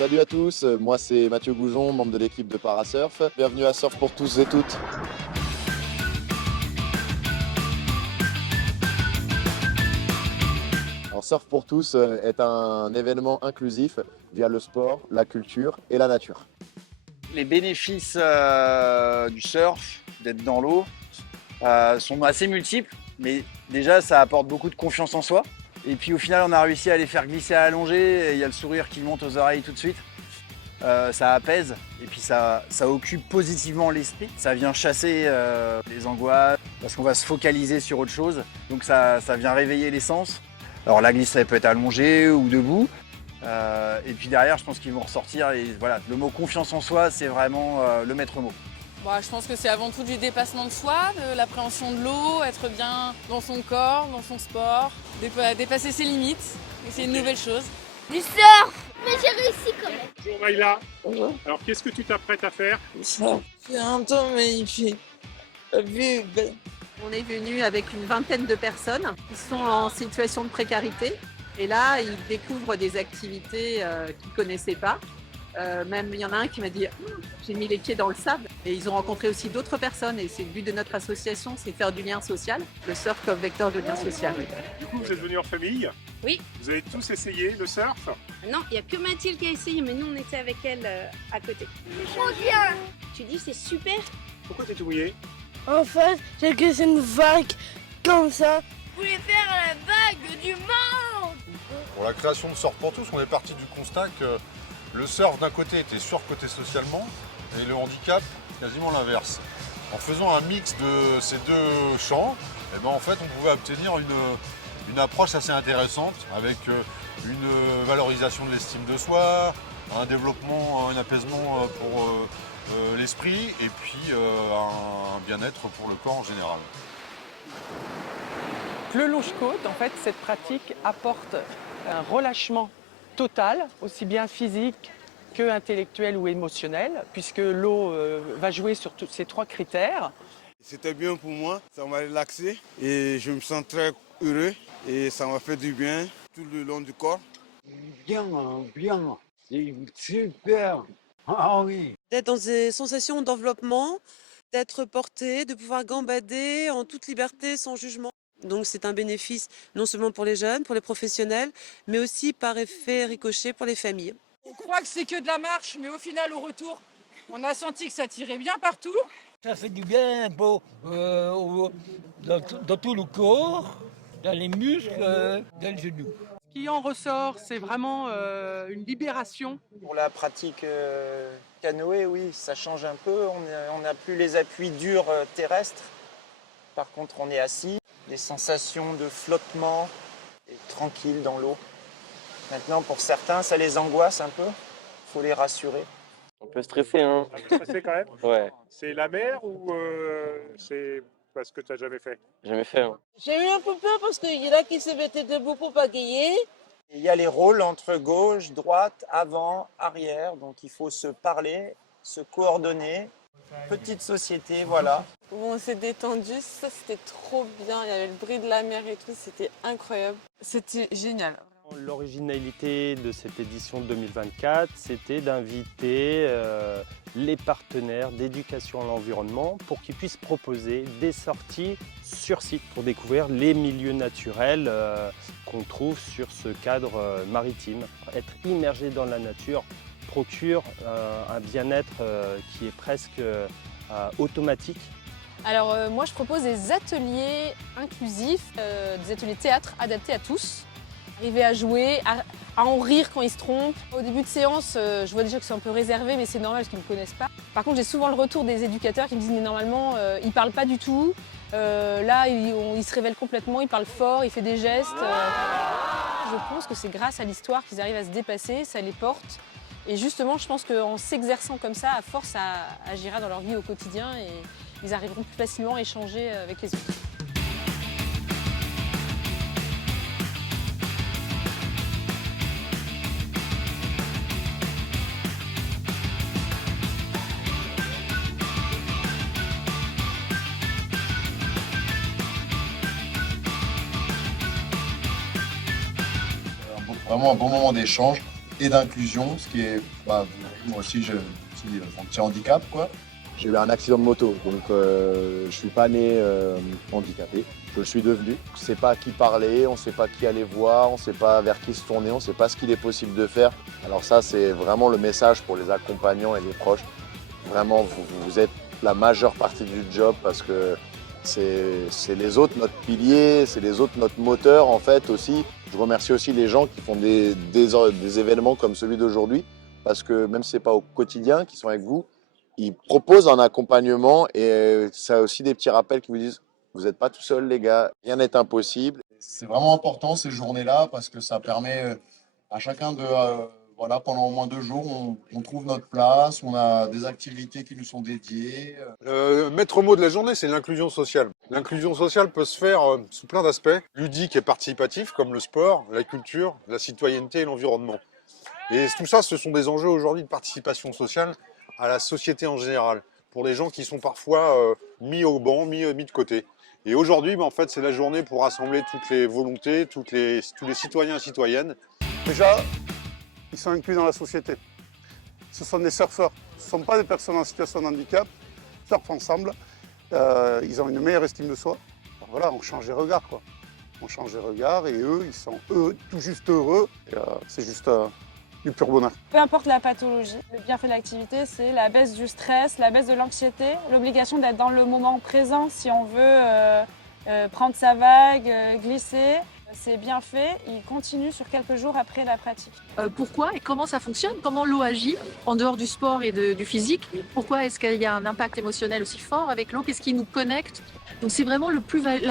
Salut à tous, moi c'est Mathieu Goujon, membre de l'équipe de Parasurf. Bienvenue à Surf pour tous et toutes. Alors Surf pour tous est un événement inclusif via le sport, la culture et la nature. Les bénéfices du surf, d'être dans l'eau, sont assez multiples, mais déjà ça apporte beaucoup de confiance en soi. Et puis au final on a réussi à les faire glisser à allongée, et il y a le sourire qui monte aux oreilles tout de suite. Ça apaise et puis ça occupe positivement l'esprit. Ça vient chasser les angoisses parce qu'on va se focaliser sur autre chose. Donc ça vient réveiller les sens. Alors la glisse elle peut être allongée ou debout. Et puis derrière je pense qu'ils vont ressortir et voilà, le mot confiance en soi c'est vraiment le maître mot. Bon, je pense que c'est avant tout du dépassement de soi, de l'appréhension de l'eau, être bien dans son corps, dans son sport, dépasser ses limites, essayer une nouvelle chose. Du surf. Mais j'ai réussi quand même. Bonjour Maïla. Alors qu'est-ce que tu t'apprêtes à faire? C'est un temps magnifique. La vue est belle. On est venu avec une vingtaine de personnes qui sont en situation de précarité. Et là, ils découvrent des activités qu'ils ne connaissaient pas. Même il y en a un qui m'a dit j'ai mis les pieds dans le sable. Et ils ont rencontré aussi d'autres personnes. Et c'est le but de notre association, c'est faire du lien social. Le surf comme vecteur de lien social. Du coup, vous êtes venus en famille? Oui. Vous avez tous essayé le surf? Non, il n'y a que Mathilde qui a essayé, mais nous on était avec elle à côté. Trop bien. Tu dis c'est super. Pourquoi t'es tout mouillé? En fait, j'ai que c'est une vague comme ça. Vous voulez faire la vague du monde? Pour la création de Surf pour tous, on est parti du constat que le surf d'un côté était surcoté socialement et le handicap quasiment l'inverse. En faisant un mix de ces deux champs, en fait, on pouvait obtenir une approche assez intéressante avec une valorisation de l'estime de soi, un développement, un apaisement pour l'esprit et puis un bien-être pour le corps en général. Le longe-côte, en fait, cette pratique apporte un relâchement total, aussi bien physique que intellectuel ou émotionnel, puisque l'eau va jouer sur tous ces trois critères. C'était bien pour moi, ça m'a relaxé et je me sens très heureux et ça m'a fait du bien tout le long du corps. Bien, c'est super. Ah oui. D'être dans des sensations d'enveloppement, d'être porté, de pouvoir gambader en toute liberté, sans jugement. Donc c'est un bénéfice non seulement pour les jeunes, pour les professionnels, mais aussi par effet ricochet pour les familles. On croit que c'est que de la marche, mais au final, au retour, on a senti que ça tirait bien partout. Ça fait du bien dans tout le corps, dans les muscles, dans le genou. Ce qui en ressort, c'est vraiment une libération. Pour la pratique canoë, oui, ça change un peu. On n'a plus les appuis durs terrestres. Par contre, on est assis. Des sensations de flottement et tranquille dans l'eau. Maintenant, pour certains, ça les angoisse un peu. Il faut les rassurer. On peut stresser, hein. Ça c'est quand même? Ouais, C'est la mer ou c'est parce que tu n'as jamais fait? jamais fait. Hein. J'ai eu un peu peur parce qu'il y en a qui se mettaient debout pour pagayer. Il y a les rôles entre gauche, droite, avant, arrière. Donc il faut se parler, se coordonner. Petite société, voilà. Bon, on s'est détendu, ça c'était trop bien. Il y avait le bruit de la mer et tout, c'était incroyable. C'était génial. L'originalité de cette édition 2024, c'était d'inviter les partenaires d'éducation à l'environnement pour qu'ils puissent proposer des sorties sur site pour découvrir les milieux naturels qu'on trouve sur ce cadre maritime. Être immergé dans la nature procure un bien-être qui est presque automatique. Alors moi je propose des ateliers inclusifs, des ateliers théâtre adaptés à tous. Arriver à jouer, à en rire quand ils se trompent. Au début de séance, je vois déjà que c'est un peu réservé, mais c'est normal parce qu'ils ne me connaissent pas. Par contre, j'ai souvent le retour des éducateurs qui me disent mais normalement, il ne parle pas du tout. Là, il se révèle complètement, il parle fort, il fait des gestes. Je pense que c'est grâce à l'histoire qu'ils arrivent à se dépasser, ça les porte. Et justement, je pense qu'en s'exerçant comme ça, à force, ça agira dans leur vie au quotidien et ils arriveront plus facilement à échanger avec les autres. Vraiment un bon moment d'échange et d'inclusion, ce qui est, moi aussi, j'ai un petit handicap, quoi. J'ai eu un accident de moto, donc je ne suis pas né handicapé. Je le suis devenu. On ne sait pas à qui parler, on ne sait pas qui aller voir, on ne sait pas vers qui se tourner, on ne sait pas ce qu'il est possible de faire. Alors ça, c'est vraiment le message pour les accompagnants et les proches. Vraiment, vous êtes la majeure partie du job parce que c'est les autres notre pilier, c'est les autres notre moteur en fait aussi. Je remercie aussi les gens qui font des événements comme celui d'aujourd'hui parce que même si ce n'est pas au quotidien, qui sont avec vous, ils proposent un accompagnement et ça a aussi des petits rappels qui vous disent vous n'êtes pas tout seul les gars, rien n'est impossible. C'est vraiment important ces journées-là parce que ça permet à chacun de, voilà, pendant au moins 2 jours, on trouve notre place, on a des activités qui nous sont dédiées. Le maître mot de la journée, c'est l'inclusion sociale. L'inclusion sociale peut se faire sous plein d'aspects, ludiques et participatifs comme le sport, la culture, la citoyenneté et l'environnement. Et tout ça, ce sont des enjeux aujourd'hui de participation sociale à la société en général, pour les gens qui sont parfois mis au banc, mis de côté. Et aujourd'hui, en fait, c'est la journée pour rassembler toutes les volontés, tous les citoyens et citoyennes. Déjà, ils sont inclus dans la société. Ce sont des surfeurs. Ce ne sont pas des personnes en situation de handicap. Ils surfent ensemble. Ils ont une meilleure estime de soi. Alors voilà, on change les regards, quoi. On change les regards et eux, ils sont tout juste heureux. C'est juste du pur bonheur. Peu importe la pathologie, le bienfait de l'activité, c'est la baisse du stress, la baisse de l'anxiété, l'obligation d'être dans le moment présent si on veut prendre sa vague, glisser. Ces bienfaits, ils continuent sur quelques jours après la pratique. Pourquoi et comment ça fonctionne? Comment l'eau agit en dehors du sport et du physique? Pourquoi est-ce qu'il y a un impact émotionnel aussi fort avec l'eau? Qu'est-ce qui nous connecte? Donc c'est vraiment la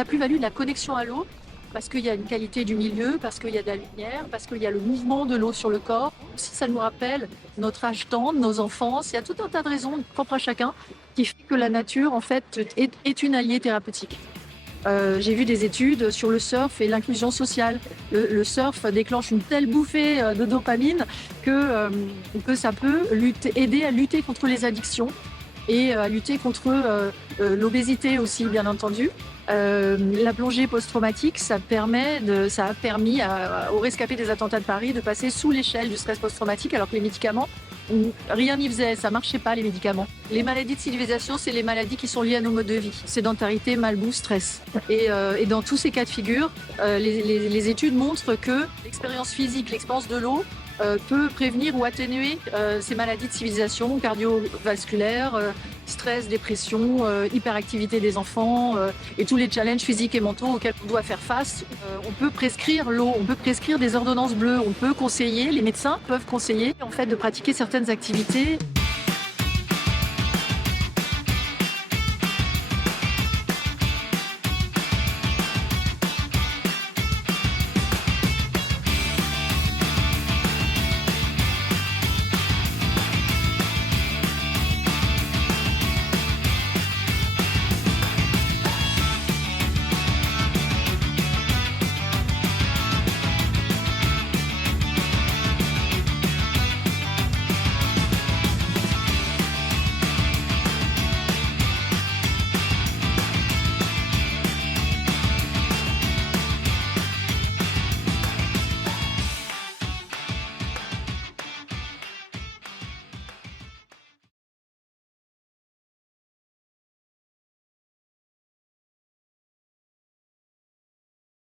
plus-value de la connexion à l'eau, parce qu'il y a une qualité du milieu, parce qu'il y a de la lumière, parce qu'il y a le mouvement de l'eau sur le corps. Aussi, ça nous rappelle notre âge tendre, nos enfances. Il y a tout un tas de raisons propres à chacun qui fait que la nature, en fait, est une alliée thérapeutique. J'ai vu des études sur le surf et l'inclusion sociale. Le surf déclenche une telle bouffée de dopamine que ça peut aider à lutter contre les addictions et à lutter contre l'obésité aussi, bien entendu. La plongée post-traumatique, ça a permis aux rescapés des attentats de Paris de passer sous l'échelle du stress post-traumatique, alors que les médicaments, rien n'y faisait, ça marchait pas les médicaments. Les maladies de civilisation, c'est les maladies qui sont liées à nos modes de vie. Sédentarité, malbouffe, stress. Et dans tous ces cas de figure, les études montrent que l'expérience physique, l'expérience de l'eau, peut prévenir ou atténuer ces maladies de civilisation cardiovasculaires, stress, dépression, hyperactivité des enfants et tous les challenges physiques et mentaux auxquels on doit faire face. On peut prescrire l'eau, on peut prescrire des ordonnances bleues, on peut conseiller, les médecins peuvent conseiller en fait de pratiquer certaines activités.